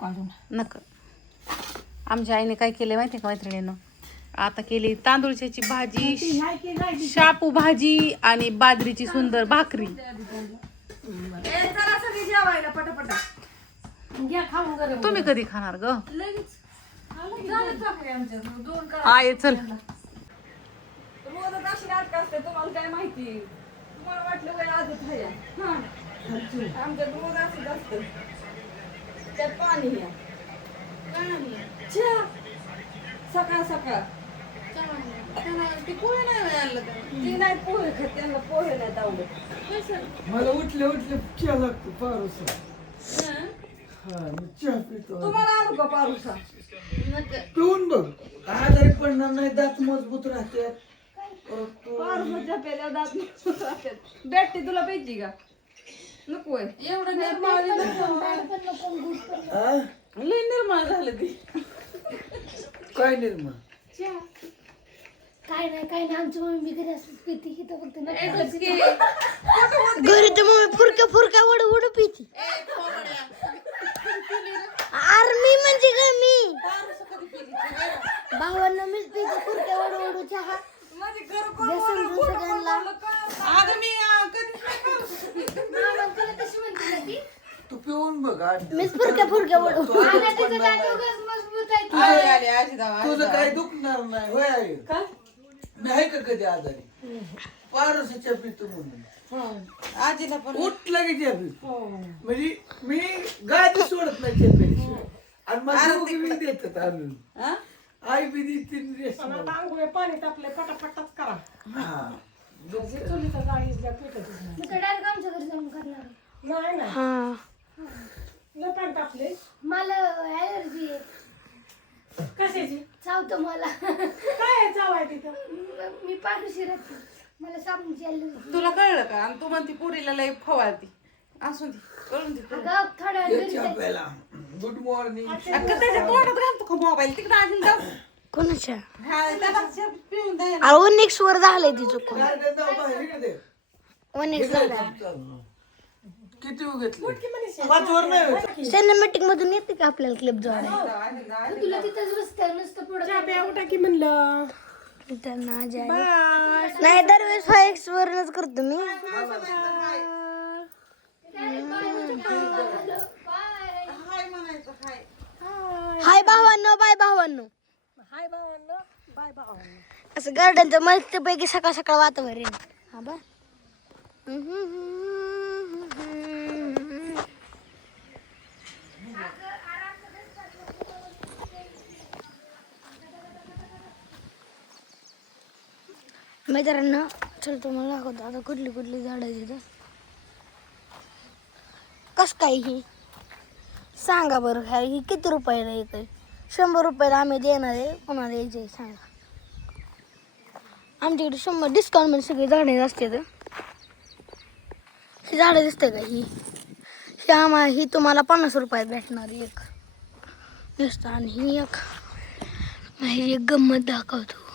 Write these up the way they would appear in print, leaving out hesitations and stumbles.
का अजून? नका. आमच्या आईने काय केलं माहिती का मैत्रिणीनं? आता केली तांदूळची भाजी, शापू भाजी आणि बाजरीची सुंदर भाकरी. जेवायला पटापटा घ्या खाऊन गरम. तुम्ही कधी खाणार ग? लगेच आमच्या 2 आय चल. रोजच अशी नाटक असते. तुम्हाला काय माहिती? तुम्हाला वाटलं वय आजच आहे आमच्या रोज असंच असतं. त्यात पाणी घ्या. चहा सकाळ सकाळ ते पोहे नाही आणलं ती नाही पोहे खात. त्यांना पोहे नाहीत आवडत. मला उठले चहा लागतो पारोसा. मी चहा पितो. तुम्हाला आणू का पारुसा? पिऊन बघ. आजारी पडणार नाही, दात मजबूत राहतात. पारुसा पेल्या दात बॅटरी तुला पाहिजे का? नकोय. एवढं निर्माळ लय निर्माळ झालं ती. काय निर्माण? काय नाही आमची मम्मी घरी असंच पिती की फक्त घरी तर मम्मी फुरक्या वडू पिती. आर्मी म्हणजे ग मी भावांना मीच पिते फुरक्या वडू चहा. तू पिऊन बघ. मीच फुरक्या वडू. तुझं काय दुखणार नाही. होय आहे मी आहे का कधी आजारी? पारोसाच्या पितो म्हणून आजीला पण उठला की चहा पितो. म्हणजे मी गादी सोडत नाही चहा. आणि मग देतात आणून. आई बी देते. पाणी तापले पटापटाच करा. डायरेक्ट आमच्या घरी जाऊन करणार. नाही नाही हा लय पाणी तापले. मला ॲलर्जी आहे. कशाची? चावतं मला. काय चावाय तिथं? मी पाठीशी राहते. मला साबणाची ॲलर्जी. तुला कळलं का? आणि तू म्हणती पुरीला लय फवारती. असू दे कळून दे. अगं थोड्या वेळ घरी चहा जायचं. प्यायला. Good morning. अगं त्याच्या तोंडात घालतो का मोबाईल? तिकडे आधी जाऊ. कोणाच्या त्याला पिऊन दे. ओनिक्स वर झालंय ती चुकून. ओनिक्स किती घेतलं? 5 वर नाही. सिनेमॅटिक मधून येते का आपल्याला क्लिप जोडायला? तुला तिथंच बसतं नुसतं पुढं. उठा की म्हणलं. त्यांना नाही दरवेळेस 5x वरच करतो मी. हाय भावांनो, बाय भावांनो. हाय भावांनो, बाय भावांनो. असं गार्डनचं मस्तपैकी सकाळ सकाळ वातावरण. हा बा मित्रांनो, चल तुम्हाला दाखवतो आता कुठली झाडं आहेत तिथं. कस काय ही सांगा बरं. ही किती रुपयाला येत आहे? 100 रुपयाला आम्ही देणार आहे. कोणाला यायचे सांगा. आमच्याकडे 100 डिस्काउंट मध्ये सगळी झाडे असते. ही झाडं दिसते का? ही तुम्हाला 50 रुपयात भेटणार एक दिसतं. आणि ही एक गंमत दाखवतो.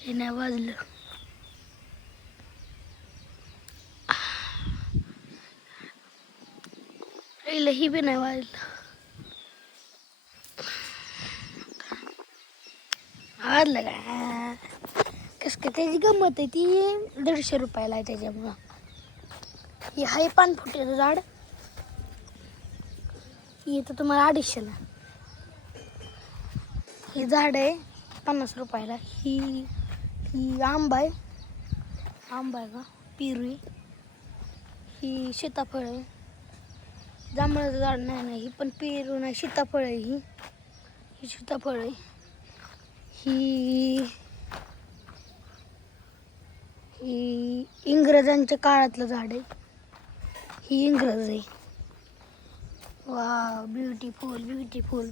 हे नाही वाजलं. ही बी नाही वाजलं. वाजलं का? कस काय? त्याची गंमत आहे ती. 150 रुपयाला आहे त्याच्यामुळं. ही आहे 5 फुटाचं झाड. ही येतं तुम्हाला 250ला. ही झाड आहे 50 रुपयाला. ही आंबा आहे का? पेरू. ही सीताफळ आहे. जांभळाचं झाड नाही. ही पण पेरू नाही, सीताफळ आहे. ही सीताफळ आहे. ही इंग्रजांच्या काळातलं झाड आहे. ही इंग्रज आहे. वा ब्युटिफुल.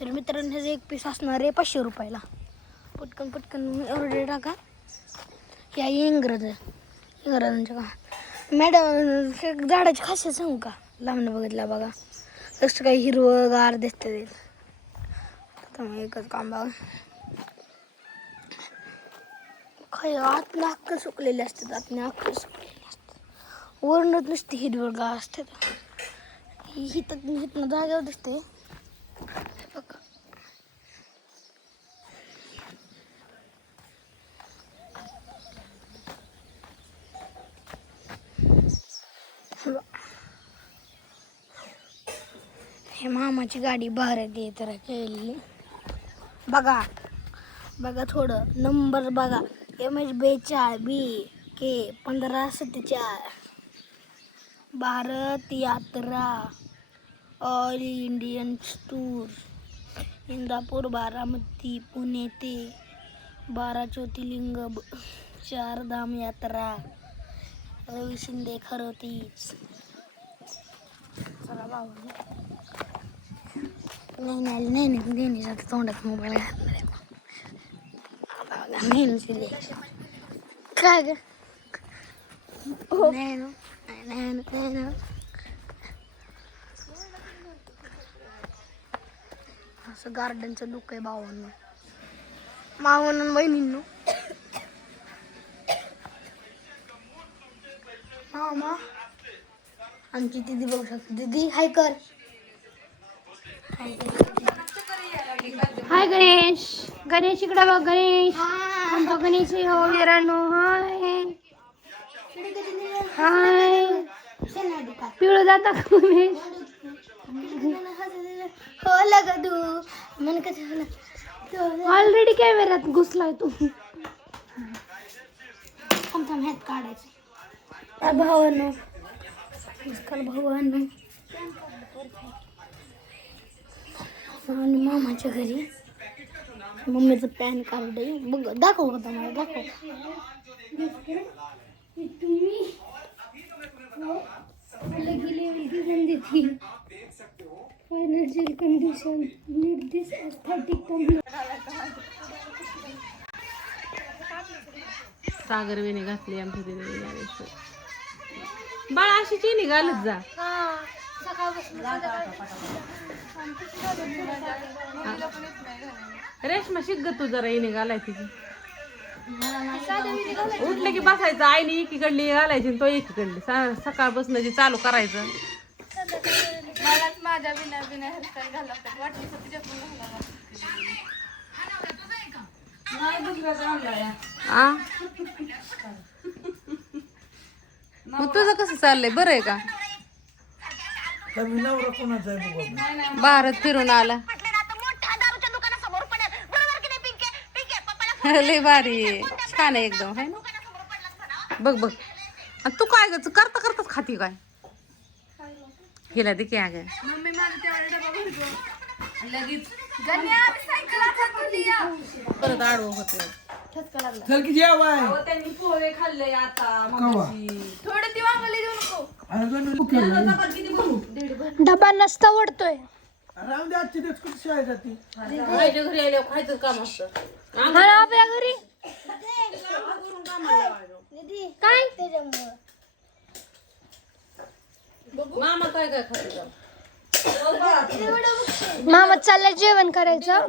तर मित्रांनो, ह्याचं एक पीस असणार आहे 500 रुपयाला. पटकन ऑर्डर टाका. या इंग्रजांच्या का मॅडम झाडाची खासियत सांगू का? लांबणं बघितलं बघा कसं काही हिरवंगार दिसतं. एकच काम बघा. आतनं अख्खं सुकलेले असतात. वरणच नुसती हिरवळ गाव असते हिथं जागेवर दिसते बघा. हे मामाची गाडी भारत आहे तर केली बघा बघा थोडं नंबर बघा MH42 BK 1574 भारत यात्रा all Indian tour Indapur Baramati Pune ते 12 ज्योतिर्लिंग 4 धाम यात्रा रवी शिंदे खरोतीच. चला बाबा नाही जातं तोंडात मोबाईल घातला नाही काय ग नाही असं गार्डनचं लुक आहे भावांनो मावनं बहिणींनो. मामा आमची दिदी बघू शकतो. दिदी हाय कर. हाय गणेश. गणेश इकडे बघ. गणेश आमचा गणेश हो वीरांनो. हाय हाय पिवळं जाता गणेश हो लग तू मन कसं ऑलरेडी कॅमेऱ्यात घुसलाय तू. थांब ह्यात काढायचं भावांनो. भावांनो आणि मामाच्या घरी मम्मीचं पॅन कार्ड आहे बघ. दाखव का तुम्हाला दाखव. फायनान्शियल कंडिशन नीड दिस एस्थेटिक सागर वेणी घातली आमच्या तिने बाळा अशी चिनी घालत जा. रेशमा शिक तू जरा येणे घालाय तिची. उठलं की बसायचं आईने एकीकडली घालायची आणि तो एकीकडली सकाळपासून जे चालू करायचं. मलाच माझ्या बिना बिना हेअरस्टाईल घालावतात वाटली तर तुझ्या पण घालावं. नाही दुसऱ्याचा आणलाय. मग तुझं कसं चाललंय बरं आहे का? नवरा कोणाचा आहे बघू. भारत फिरून आला लय भारी आहे. छान आहे एकदम है ना. बघ बघ आणि तू काय ग करता करताच खाती काय हिला दे की अगं. मम्मी माझा तेवढा डबा भरतो लगेच गण्या सायकल हातातली या परत आडवं होते. चल की जेवाय. अहो त्यांनी पोहे खाल्ले आता मगाशी. थोडं ती वांगली देऊ नको. किती भरू? डबा नसता वडतोय. राहून दे आजची दिवस कुठे शाळेत जाते. माझ्या घरी आल्यावर खायचं काम असतं. हा आपल्या घरी काय मामा काय काय खाते जाऊ. मामा चाललंय जेवण करायचं.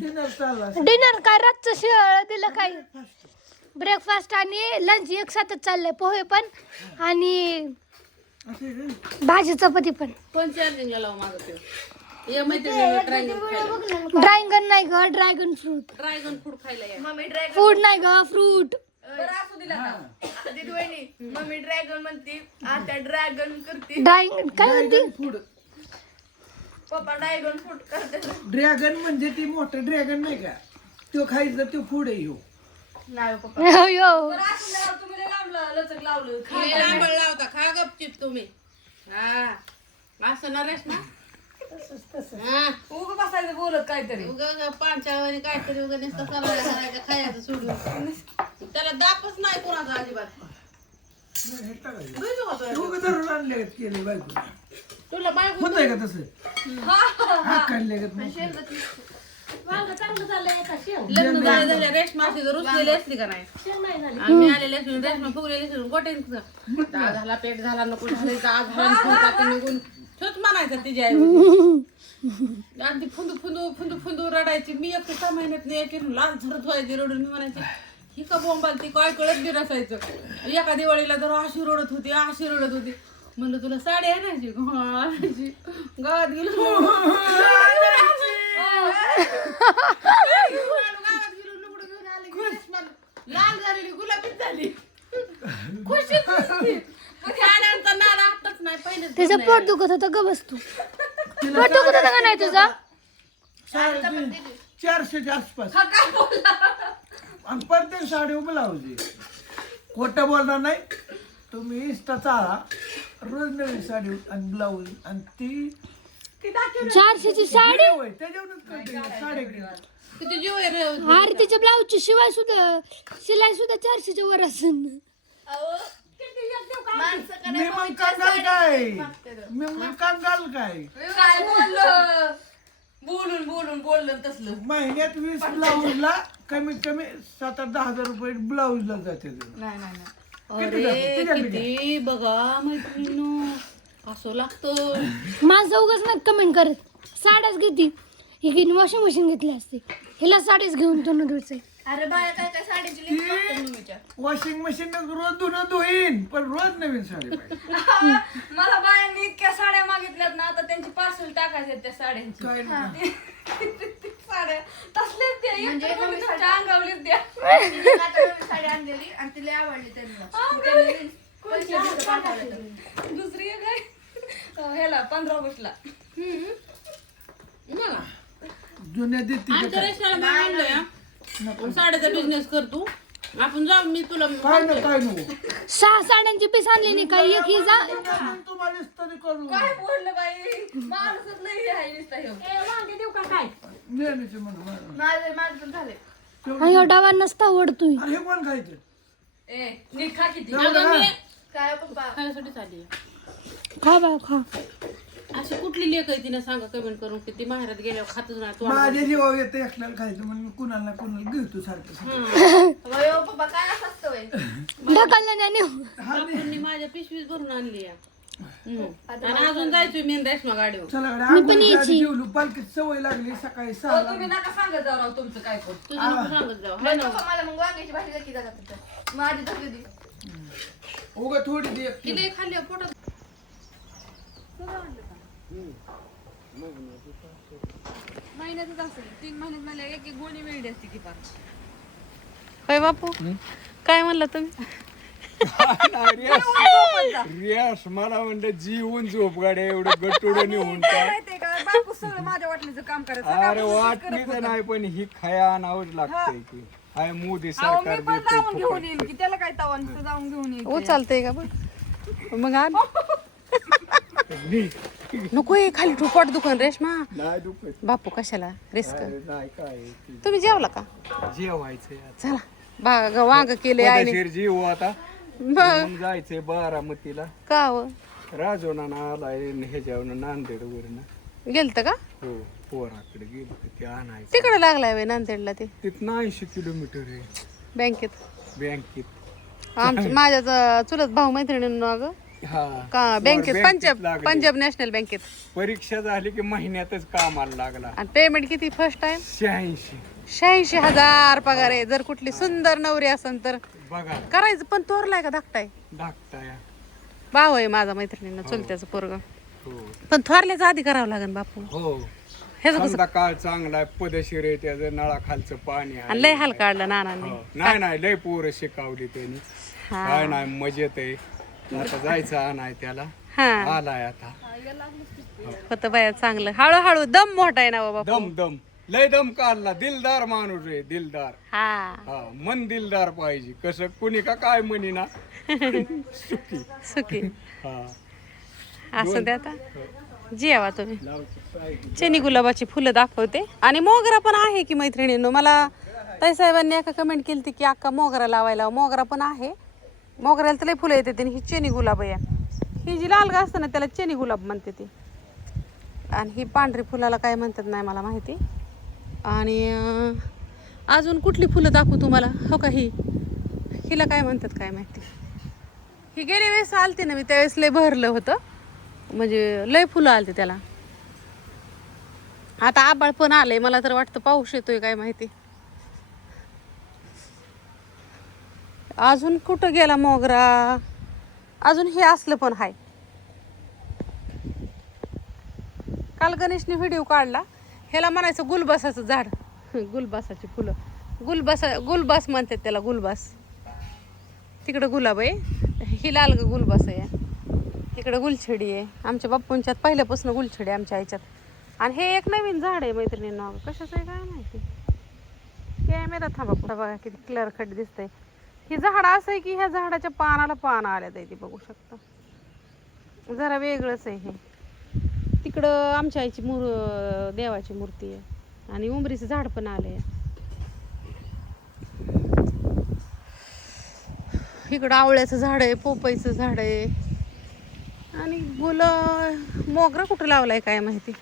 डिनर चालला. डिनर काय रातचं शिळ दिलं काय ब्रेकफास्ट आणि लंच एक साथच चाललंय. पोहे पण आणि भाजी चपाती पण. कोण चार्जिंगला लावू माझं ते ये मैत्रिणी ड्रॅगन नाही ग ड्रॅगन फ्रूट. ड्रॅगन फ्रूट खायला या. मम्मी ड्रॅगन फूड नाही ग फ्रूट. बरं असू दिला का दीदी वहिनी. मम्मी ड्रॅगन म्हणते आता ड्रॅगन करते. ड्रॅगन काय म्हणते फूड. पप्पा ड्रॅगन फ्रूट करते. ड्रॅगन म्हणजे ती मोठं ड्रॅगन नाही का तो खायचं तो फूड आहे ह्यो. नाही पप्पा यो बरं असू द्या. तुम्ही लय लांबलं लचक लावलं. लांबळ लावता खा गपचिप तुम्ही. हा असं ना रेशमा. हा उगं बसायचं बोलत काहीतरी. उगा पांच्या वाणी काहीतरी उगा नुसतं सलाड घालायचं खायचं सोडून. त्याला दापच नाही कोणाचा अजिबात. तू धरून आणले केले बायको. तुला बायको होत आहे का तसं हात काढले का लग्न झालं रेशमा अशी रुसलेली असली का नाही. आम्ही आलेले असून रेशमा फुगलेली असून गोटे झाला पेट झाला नको झाला आज झाला निघून तोच म्हणायचा तिच्या आई. अगदी फुंदू फुंदू फुंदू फुंदू रडायची. मी एक 6 महिन्यात नाही की लाल झरत व्हायची रडून. मी म्हणायची ही का बोंबाल ती काय कळत बी नसायचं. एका दिवाळीला तर अशी रडत होती म्हणलं तुला साडी आणायची आणायची गावात गेलो लुगडं घेऊन आले की रेशमाला लाल झालेली गुलाबीच झाली खुशी साड्यांचा नाद आताच नाही पहिले त्याचं पोट दुखत होतं ग बसतो पोट दुखत होतं का नाही तुझा 400च्या आसपास आणि प्रत्येक साडी ब्लाऊज आहे. खोटं बोलणार नाही. तुम्ही इंस्टा चाला रोज नवीन साडी आणि ब्लाऊज आणि ती 400ची साडी होय त्याच्यावरच कळते साडी किती जीव आहे रे अरे तिच्या ब्लाऊजची शिवाय सुद्धा सिलाई सुद्धा 400च्या वर असेल मी मग कंगाल काय मी कंगाल काय काय बोललं बोललं तसलं महिन्यात 20 ब्लाऊजला कमीत कमी 7-10 रुपये ब्लाऊजला जाते. नाही अरे किती बघा मैत्रिणीनो असं लागतं माझं उगाच नाही कमेंट करत साड्याच घेते ही वॉशिंग मशीन घेतली असते हिला साडीच घेऊन तो नदूरचे अरे बाया काय साडीची वॉशिंग मशीन रोज धुणं धुईन पण रोज नवीन साडी पाहिजे. मला बायांनी इतक्या साड्या मागितल्यात ना आता त्यांची पार्सल टाकायचे त्या साड्यांची काय नाही. साड्या तसल्याच त्या तुमच्या अंगावलीच द्या साडी आणलेली आणि तिला आवडली त्यांना दुसरी एक आहे ह्याला 15 ऑगस्टला मला जुन्या देते आमच्या रेस्टॉरंट म्हणलं साड्याचा बिझनेस करतो आपण जाऊ मी तुला काय नको 6 साड्यांची पीस आणली नाही का एक ही जा तुम्हाला तरी करू काय बोललं बाई माणूसच नाही आहे नुसता ह्यो. देऊ का काय नेहमीचे म्हणून माझं पण झाले अयो डावा नसता ओढतोय अरे हे कोण खायचं ए निखा किती काय पप्पा खाण्यासाठी चालली खा बाय खा अशी कुठली लेख आहे तिने सांगा कमेंट करून की ती माहेरात गेल्यावर खातच नाही तू माझ्या जीवावर येतं एकट्याला खायचं म्हणून मी कुणाला ना कुणाला घेतो सारखं वयो पप्पा काय असं असतं वय ढकललं नाही नेऊ. बापूंनी माझ्या पिशवीच भरून आणली आणि अजून जायचोय मी रेशमा गाडीवर चला आंघोळीच्या आधी जेवलो पालखीत सवय लागली सकाळी 6 तुम्ही नका सांगत जाऊ राव तुमचं काय कोण तुझं नको सांगत जाऊ हाय ना पप्पा मला मग वांग्याची भाजी नक्की जातात माझी धकली दी उगा थोडी दे तिला एक खाल्ली पोटात महिन्यातच असेल 3 महिन्यात मला एक गोणी मिळली असती की पार होय बापू काय म्हणला तुम्ही रियास मला म्हणलं जीवन झोप गाड्या एवढं गट्टुडं निघून काय माहितीये का बापू सगळं माझ्या वाटणीचं काम करायचं अरे वाटणीच नाही पण ही खाया आणावंच लागतंय की हाय मोदी अहो मी सरकार पण जाऊन देते घेऊन येईल की त्याला काय तवा नुसतं जाऊन घेऊन येईल चालतंय का बघ मग आण नको हे खाली तू पोट दुकान रेशमा नाही दुखत बापू कशाला रिस्क अरे नाही काय ते तुम्ही जेवला का जेवायचंय आता. चला वांग केले आईने पदशीर जीव आता बघ मग जायचंय बारामतीला का व राजोना आलाय ह्याच्यावर नांदेड वरनं गेलत का हो पोराकडे गेलो की ते आणायचं तिकडे लागलाय वे नांदेडला ते तिथनं 80 किलोमीटर आहे बँकेत बँकेत आमच्या माझ्या चुलत भाऊ मैत्रिणींना अगं हा का बँकेत लागले. पंजाब नॅशनल बँकेत परीक्षा झाली की महिन्यातच कामाला लागला आणि पेमेंट किती फर्स्ट टाइम 86 86,000 पगार आहे जर कुठली सुंदर नवरी असेल तर बघा करायचं पण तोरलाय का धाकटाय धाकटाय भाऊ आहे माझा मैत्रिणींना चुलत्याचं पोरग हो पण थोरल्याचा आधी करावं लागेल बापू हो ह्याचं कसं समजा काळ चांगला आहे पदशीर आहे त्याचं नळाखालचं पाणी आहे आणि लय हाल काढलं नानांनी हो. नाही लय पोरं शिकवली त्यांनी हा. काय नाही मजेत आहे आता जायचं आणाय त्याला हा आलाय आता होतं बाया चांगलं हळूहळू दम मोठा आहे ना हो बापू दम लय दम काढला दिलदार माणूस आहे दिलदार हा हा मन दिलदार पाहिजे कसं कुणी का काय म्हणी ना सुखी सुखी हा असं द्या आता जेवा तुम्ही चेनी गुलाबाची फुलं दाखवते आणि मोगरा पण आहे की मैत्रिणींनो मला ताई साहेबांनी एका कमेंट केली की अक्का मोगरा लावायला मोगरा पण आहे मोगऱ्याला तर लय फुलं येते आणि ही चेनी गुलाब आहे ही जी लाल असतं ना त्याला चेनी गुलाब म्हणते ती आणि ही पांढरी फुलाला काय म्हणतात नाही मला माहिती आणि अजून कुठली फुलं दाखवू तुम्हाला हो का हिला काय म्हणतात काय माहिती ही गेल्या वेळेस आलते ना मी त्यावेळेस लय भरलं होतं म्हणजे लय फुलं आलते त्याला आता आबाळ पण आलंय मला तर वाटतं पाऊस येतोय काय माहिती अजून कुठं गेला मोगरा? अजून हे असलं पण हाय. काल गणेशने व्हिडिओ काढला, ह्याला म्हणायचं गुलबासाचं झाड. गुलबासाची फुलं, गुलबास म्हणतात त्याला, गुलबास. तिकडं गुलाब आहे, ही लाल गुलबास आहे. तिकडं गुलछडी आहे. आमच्या बाप्पूंच्यात पहिल्यापासून गुलछडी आमच्या आईच्यात. आणि हे एक नवीन झाड आहे मैत्रिणींना, कशाचं आहे काय माहिती. कॅमेरा थांबा बघा किती क्लिअर कट दिसतंय. हे झाड असं आहे की ह्या झाडाच्या पानाला पानं आल्यात आहे, ते बघू शकता. जरा वेगळंच आहे हे. तिकडं आमच्या आईची देवाची मूर्ती आहे आणि उंबरीचं झाड पण आलंय. इकडं आवळ्याचं झाड आहे, पोपईचं झाड आहे आणि मोगरा कुठं लावलाय काय माहिती.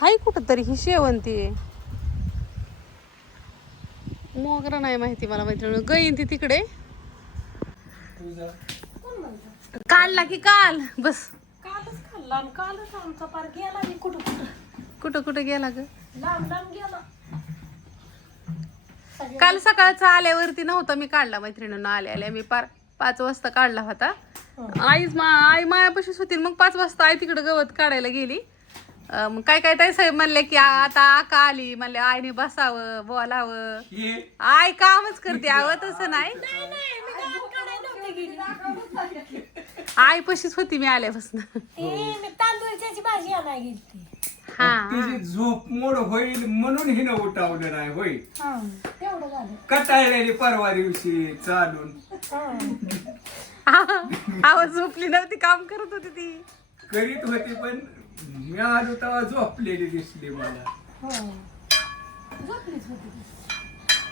हाय कुठं तरी ही शेवंती आहे, मोगरा नाही माहिती मला. मैत्रिणी गईन ती तिकडे. काढला की काल बस. कालच खाल्ला आणि कालच आमचा पार गेला. मी कुठं गेला ग? लांब गेला. काल सकाळचा आल्यावरती नव्हता मी काढला मैत्रिणींना. आल्या मी पार 5 वाजता काढला होता. आई मायापाशीच होती. मग 5 वाजता आई तिकडे गवत काढायला गेली. मग काय ताई साहेब म्हणले की आता आका आली, म्हणले आईने बसावं बोलावं. आई कामच करते आव, तसं नाही. आई पशीच होती मी आल्यापासून. तांदूळची भाजी आणायला गेली. तिची झोप मोड होईल म्हणून हिनं उठावलं नाही होईल. तेवढं झालं. कटाळलेली परवा दिवशी चालून आवाज झोपली नव्हती, काम करत होती ती. करीत होती पण मी आलो तेव्हा झोपलेली दिसली मला. झोपलीच होती.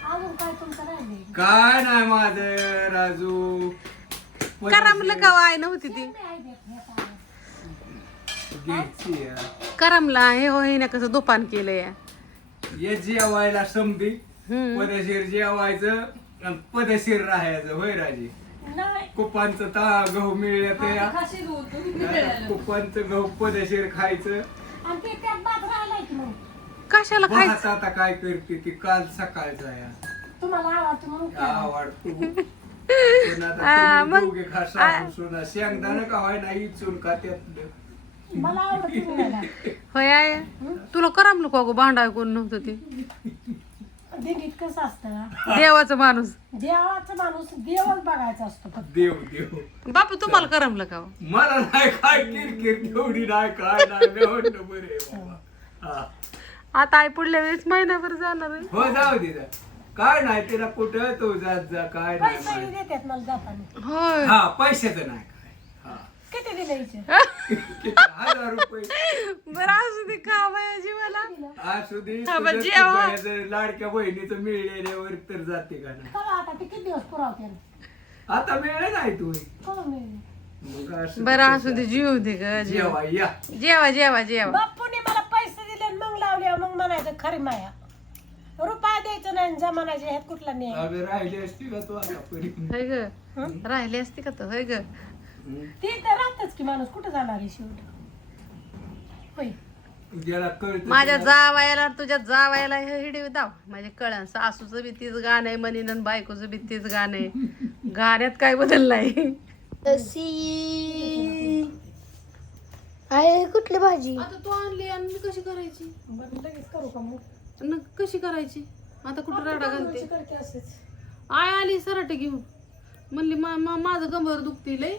अजून काय तुमचं राहिले? काय नाही माझं राजू. करमलं का आय नव्हती ती? घ्यायची करमला हे हो, हे ना कसं दुपान केलंय. ये जेवायला समधी पदशीर जेवायचं आणि पदशीर राहायचं होय राजे. कुपांचं गहू मिळत, कुपांचं गहू पदशीर खायचं. कशाला खायचं? आता काय करते ती काल सकाळचा आहे. तुम्हाला आवडतो शेंगदाणा का व्हाय नाही चून का त्यातलं. मला आवडत. होय आय, तुला करमलं का गो? भांडा कोण नव्हतं ती. दिंडीत कसं असतं, देवाचा माणूस, देवाचा माणूस देवच बघायचा असतो फक्त. देव बापू तुम्हाला करमलं का? मला नाही काय किरकिर तेवढी नाही काय नाही बरे बाबा. आता आई पुढल्या वेळेस महिनाभर जाणार आहे. हो जाऊ दे काय नाही तिला कुठं तो जात जा काय पैसे नाही. देतात मला जाताना. होय, हा पैशाचं नाही काय. किती दिले? किती 1000 रुपये बरं असू दे का बाया जीवाला. असू दे. हा, तुझं म्हणजे तुझं लाडक्या बहिणीचं मिळलेल्यावर तर जाते का नाही. आता ते किती दिवस पुरावते? आता मिळेल नाही तू मिळेल. मग असं बरं असू दे, जीव दे ग, जेवा या. जेवा जेवा जेवा. बाप्पूने मला पैसे दिले आणि मग लावले. मग म्हणायचं खरी माया. रुपया द्यायचं नाही, जमानाचे ह्यात कुठला नाही. अगं राहिली असती का तू आता पर्यंत. होय ग, राहिली असती का? तर होय ग. ती तर राहतच की, माणूस कुठं जाणार आहे शेवट. होय, ज्याला कळत माझ्या जावायला तुझ्या जावायला हे हिडीव दाव माझे कळण. सासूचं बी तीच गाणं आहे म्हणीन आणि बायकोचं बी तीच गाणं आहे. गाण्यात काय बदललं आहे? आहे कुठली भाजी? आता तू आणली आणि मी कशी करायची? बरं लगेच करू का मग? कशी करायची? आता कुठं राडा घालते? करते असेच. आय आली सराटे घेऊन, म्हणली माझं गंबर दुखते लय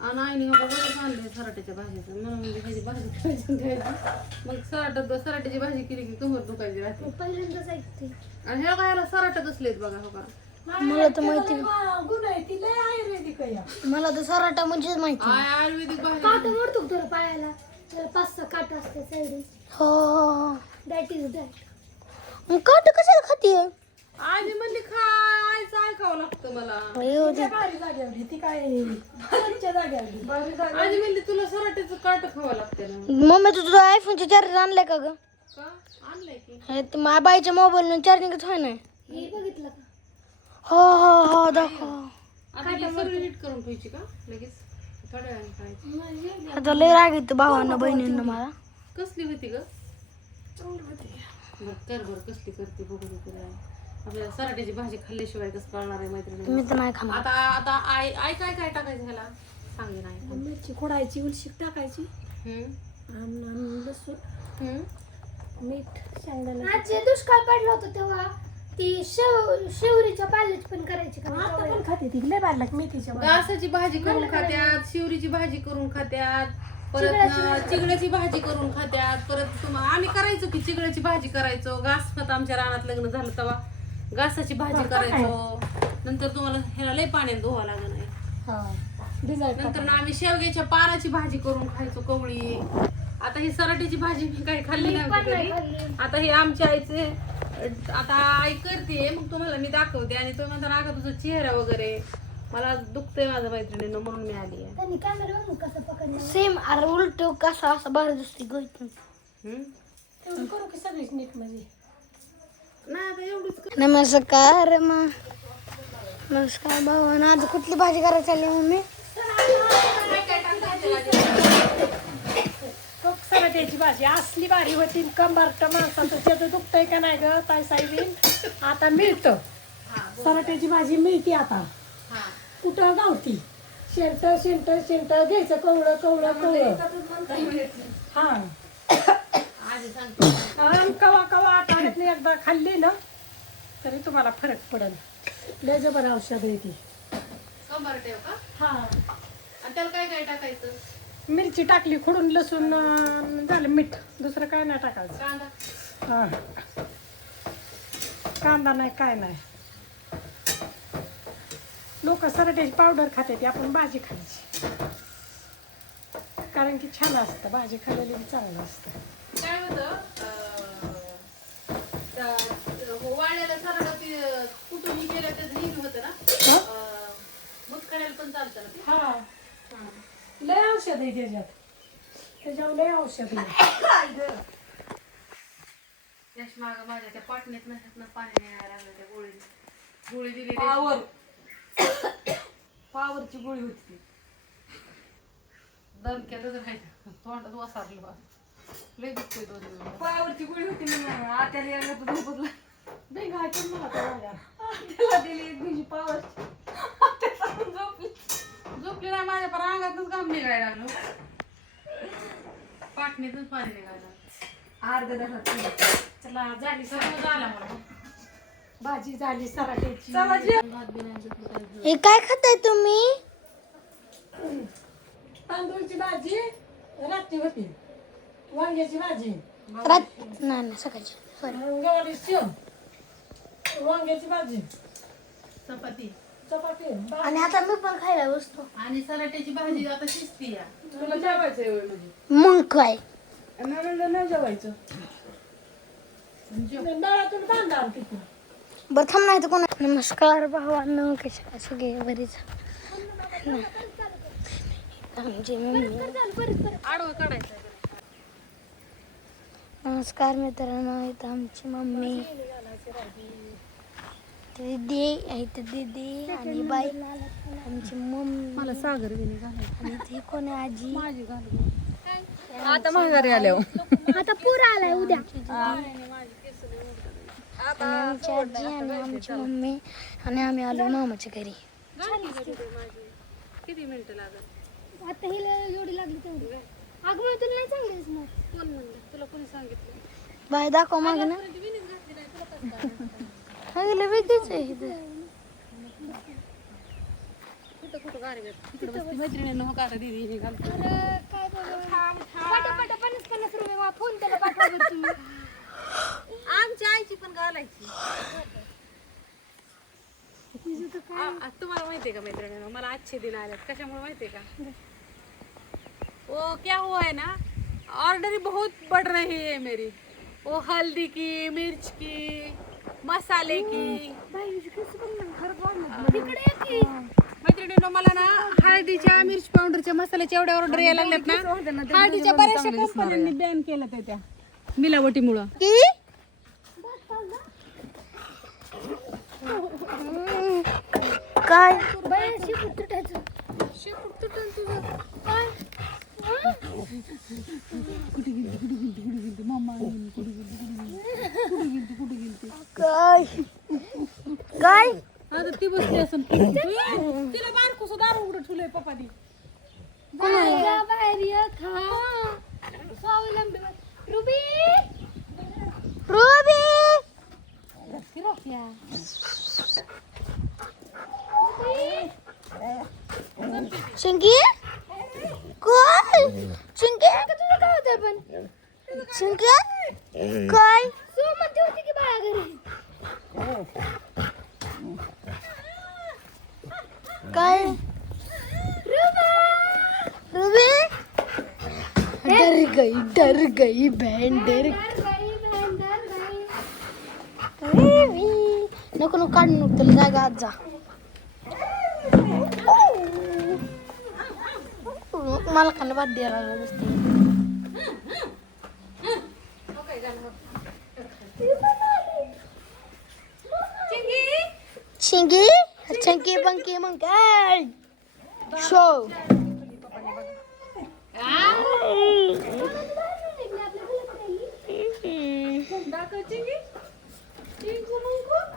आणि आईने बरंच आणलंय सराट्याच्या भाजीचं. मला म्हणजे ह्याची भाजी करायची खायची. मग सराट्याची भाजी केली की कमर दुखायची राहते. पहिल्यांदाच ऐकते. आणि ह्या गायला सराट कसलेत बघा हो का. मला तर माहिती गुण आहे ती, लय आयुर्वेदिक आहे. मला तर सराटा म्हणजेच माहिती. आय आयुर्वेदिक भाजी. काट मोडतो तुला पायाला, त्याला 5-6 काट असते साईड. हो, दॅट इज दॅट. मग काट कशाला खातीये? आईने म्हणली खायचं ऐकावं लागतं मला. भारी जागेवली ती, काय जागेवली. आजी म्हणली तुला सराट्याचं काट खावं लागते ना. मम्मी तू तुझा आयफोनचे चार्जर आणलाय का ग? का आणलंय की? माझ्या बाईच्या मोबाईल चार्जिंगच होय नाही. हे बघितलं का? हो दाखव. आता ही सगळी नीट करून ठेवायची का लगेच? थोड्या वेळाने खायची. आता लय राग येतो भावांना बहिणींना मला. कसली होती ग? कर बरं कसली करते बघू दे तुला. आपल्याला सराट्याची भाजी खाल्ल्याशिवाय कसं कळणार आहे मैत्रिणी. मी तर नाही खाणार. आता आता आई आई काय काय टाकायचं ह्याला सांगे नाही. मिरची खोडायची उलशी टाकायची हम्म आणि लसूण हम्म मीठ शेंगदाणा आज दुष्काळ पडला होता तेव्हा ती शेवरीच्या पाल्याची पण करायची का आता पण खाते ती लय बाहेर लागते मेथीच्या भाजी. घासाची भाजी करून खात्यात, शिवरीची भाजी करून खात्यात, परत चिगड्याची भाजी करून खात्यात. परत आम्ही करायचो की चिगड्याची भाजी करायचो. घास खत आमच्या रानात लग्न झालं तेव्हा घासाची भाजी करायचो. नंतर तुम्हाला ह्याला लय पाण्यात धुवा लागत नाही. हा भिजायचं नंतर ना आम्ही शेवग्याच्या पानाची भाजी करून खायचो कवळी. आता ही सराट्याची भाजी मी काही खाल्ली नव्हती कधी. आता हे आमच्या आईचे आता आई करते मग तुम्हाला मी दाखवते आणि तुम्ही म्हणता ना तुझा चेहरा वगैरे मला दुखतंय माझ्या मैत्रिणीनं म्हणून मी आली आहे. त्यांनी कॅमेरा बघून कसं पकडलं सेम अरे उलट कसा असा बाहेर दिसते गळून. तेवढं करू की सगळीच नीट म्हणजे. नाही आता एवढंच नमस्कार नमस्कार भाऊ. आज कुठली भाजी करायची चालली मम्मी? सराट्याची भाजी असली भारी होती. कंबारट माणसाचं त्याचं दुखतंय का नाही ग ताई साहेबीन. आता मिळतं सराट्याची भाजी मिळते आता. कुठं गावती शेंट घ्यायचं कवळं हा आणि कवा आठवड्यातली एकदा खाल्ली ना तरी तुम्हाला फरक पडेल. लय जबर औषध आहे ती. कंबर ठेव का हा आणि त्याला काय काय टाकायचं? मिरची टाकली खोडून लसूण झालं मीठ दुसरं काय नाही टाकायचं. कांदा हा कांदा नाही काय नाही. लोक सराट्याची पावडर खाते ती आपण भाजी खायची कारण की छान असतं. भाजी खाल्लेली चांगलं असतं. काय होतं वाळलेलं सराट कुठून केलं त्याचं हिंग होतं ना मुतखड्याला पण चालतं ना ते. हा लय औषध आहे त्याच्यावर लय औषध आहे. त्याच मागं माझ्या त्या पाटण्यात नसत पाणी नाही लागलं त्या गोळी दिली पावरची गोळी होती. दणक्यातच राहायचं तोंडात वसारलं बा लय दुखतोय 2 दिवस. पावरची गोळी होती म्हणून आत्याला यायला तर झोपतला. नाही घायचं मला तर माझ्या. त्याला दिली एक दिवशी पावरची. झोपली. झोपली नाही माझ्या पण अंगातच घाम निघायला लागलो. पाटणीतच पाणी निघायला अर्ध्या तासात. चला झाली सगळं झालं मला. भाजी झाली सराट्याची. चला जेव. भात बी नाही झोपलं काही. हे काय खाताय तुम्ही? तांदूळची भाजी रात्री होती. वांग्याची भाजी नाही सकाळची सॉरी. गवारी शेव वांग्याची भाजी चपाती चपाती आणि आता मी पण खायला बसतो. आणि सराट्याची भाजी आता शिजती या. तुला जेवायचं आहे म्हणजे. मग काय नवीनला नाही जेवायचं. नळातून बांधा आमची. बरं थांब नाही तर कोणा. नमस्कार भावांनो कशा सगळे बरीच आमची मम्मी. आडवं काढायचं नमस्कार मित्रांनो. इथं आमची मम्मी दीदी आहे. दीदी आणि बाई आमची मम्मी. मला सागर बी निघाला. आणि ती कोण आहे आजी. माझी घालू. आता माघारी आल्यावर. आता पूर आलाय उद्या. आणि आमची आजी आणि आमची मम्मी आणि आम्ही आलो मामाच्या घरी. किती मिनिटं लागत? आता हिला एवढी लागली तेवढी. अगं मग तुला नाही चांगली दिसणार. कोण म्हणलं तुला कोणी सांगितलं? बाय दाखव माग ना. अगले वेगळीच आहे इथं. कुठं गाडी मैत्रिणींना मग आता दिदी हे घालतो. अरे काय पाटा 50 रुपये फोन त्याला पाठवा तुम्ही. आमच्या आईची पण घालायची. तुम्हाला माहितीये का मैत्रिणींनो मला अच्छे दिन आल्यात कशामुळे माहितीये का? वो क्या हुआ है ना ऑर्डर बहुत बढ़ रही है मेरी. वो हल्दी की मिर्च की मसाले की. मैत्रिणींनो मला ना हळदीच्या मिर्च पावडरच्या मसाल्याच्या एवढ्या ऑर्डर यायला लागल्यात ना. हळदीच्या बऱ्याचशा कंपन्यांनी बॅन केलं त्या मिलावटीमुळं. काय बाई शेपूट तुटायचं. शेपूट तुटून तुझं काय? कुठे गेली मम्मा? कुठे गेली काय काय आता ती बसली असेल तिला बारकूस दार उघडं ठेवलंय पप्पानी बाहेर ये, खा. स्वावलंबी बन. रुबी रुबी चिंकी काय चिंकी तुझं काय होतं पण चिंकी काय सो म्हणते होती की बाळा घरी काय रुबी डर गई बहन डर गई नको नको काढ नको तुला जागा आज जा मला खाणं बाद द्यायला लागलं दिसते चिंगी चिंकी पंकी मग काय शो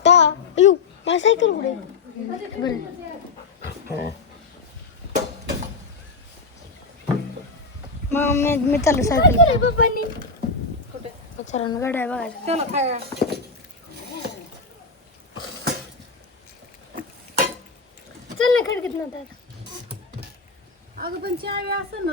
ता अयो माझी सायकल कुठे बरं मग मी चालू सायकल पप्पांनी विचारानं गाड्या बघायचं त्याला खाया चल ना खडकीत नव्हता अगं पण चावी असं ना